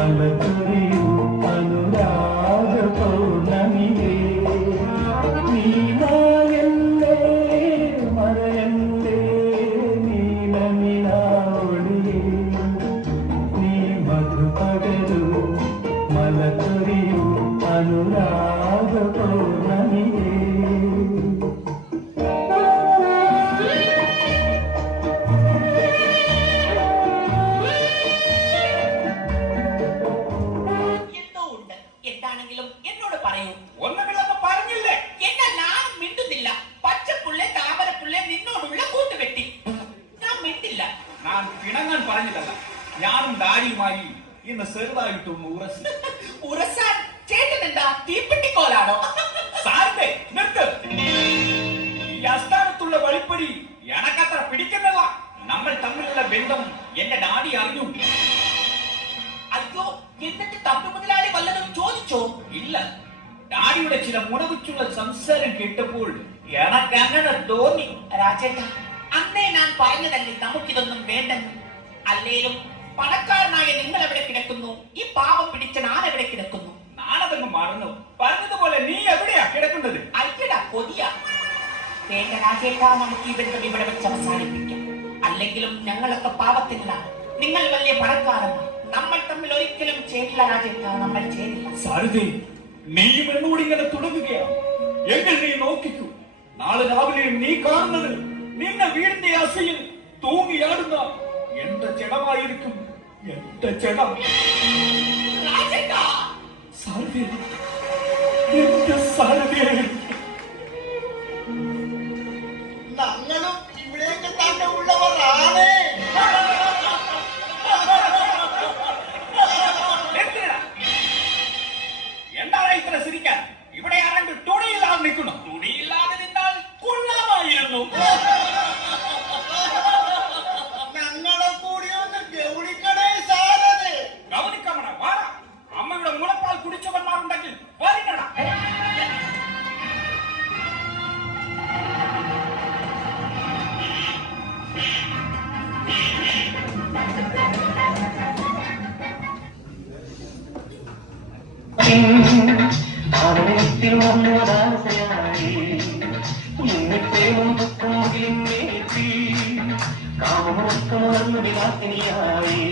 മലതുരിയും അനുരാഗ പൗർണമിയേ നീ മായല്ലേ മറയല്ലേ നീലനിലാവൊളിയേ നീ മധുപകരൂ മലതുരിയും അനുരാഗ പൗർണമിയേ എന്താണെങ്കിലും എന്നോട് പറയൂ. ഒന്നുമില്ലെന്ന് പറഞ്ഞില്ലേ? എന്നാ ഞാൻ മിണ്ടുന്നില്ല. പച്ചപ്പുള്ളേ താമരപ്പുള്ളേ നിന്നോടുള്ള കൂട്ടുകെട്ടി ഞാൻ മിണ്ടില്ല. ഞാൻ പിണങ്ങാൻ പറഞ്ഞതല്ല, ഞാനും ഡാഡിയുമായി ഇന്ന് ചെറുതായിട്ടൊന്ന് ഉറಸಿ. ഉറസാൻ ചേട്ടൻ എന്താ തീപ്പെട്ടിക്കോലാണോ? സാറിന്റെ നിർത്ത്. ഈ അസ്ഥാനത്തുള്ള വഴിപ്പടി എനക്കത്ര പിടിക്കുന്നില്ല. നമ്മൾ തമ്മിലുള്ള ബന്ധം എന്റെ ഡാഡി അറിഞ്ഞു. അയ്യോ, എന്നിട്ട് തമ്പി മുതലാളി വല്ലതും ചോദിച്ചോ? ഇല്ല, ഡാഡിയുടെ ചില മുടവിച്ചുള്ള സംസാരം കേട്ടപ്പോൾ എനക്കങ്ങനെ തോന്നി. രാജേട്ടാ, അന്നേ ഞാൻ പറഞ്ഞതല്ലേ നമുക്കിതൊന്നും വേണ്ടെന്ന്. അല്ലേലും പണക്കാരനായ നിങ്ങൾ എവിടെ കിടക്കുന്നു? ഈ പാവം പിടിച്ച ഞാൻ എവിടെ കിടക്കുന്നു? നാളതങ്ങ് മറന്നു. പറഞ്ഞതുപോലെ നീ എവിടെയാ കിടക്കുന്നത്? അയ്യടാ കൊതിയ. വേണ്ട രാജേട്ടാ, നമുക്ക് ഈ ബന്ധം ഇവിടെ വെച്ച് അവസാനിപ്പിക്കാം. അല്ലെങ്കിലും ഞങ്ങളൊക്കെ പാവത്തിലാണ്, നിങ്ങൾ വലിയ പണക്കാരനാണ്. നമ്മൾ തമ്മിൽ ഒരിക്കലും ചേരില്ല രാജേട്ടാ, നമ്മൾ ചേരില്ല. സാരഥി, നീയും എന്നോട് ഇങ്ങനെ തുടങ്ങുകയാ എങ്കിൽ നീ നോക്കിക്കൂ. നാളെ രാവിലെ നീ കാണുന്നത് നിന്നെ വീടിന്റെ അസയിൽ തൂങ്ങിയാടുന്ന എന്റെ ചെടമായിരിക്കും. എന്റെ ചെടം. രാജേട്ടാ, സാരഥി, എന്റെ സാരഥിയെ. ഞങ്ങളും ഇവിടേക്ക് തന്നെ ഉള്ളവരാണ്. എന്താണ് ഇത്ര സിരിക്കാൻ? ഇവിടെ ആരെങ്കിലും തുണിയില്ലാതെ നിൽക്കുന്നു. തുണിയില്ലാതെ നിന്നാൽ കൊള്ളാമായിരുന്നു. ഞങ്ങളെ കൂടി ഒന്ന് ഗൗണിക്കണേ സാരഥി. ഗൗനിക്കമണ വാ. അമ്മയുടെ മുളപ്പാൽ കുടിച്ചവന്മാരുണ്ടെങ്കിൽ വരികട. ആനത്തിൽ വന്നൊരാശയായി ഇന്നത്തേമും ദുഃഖമുകിലും നേറ്റി കാമമൊക്കെ വളർന്നു വിലാസിനിയായി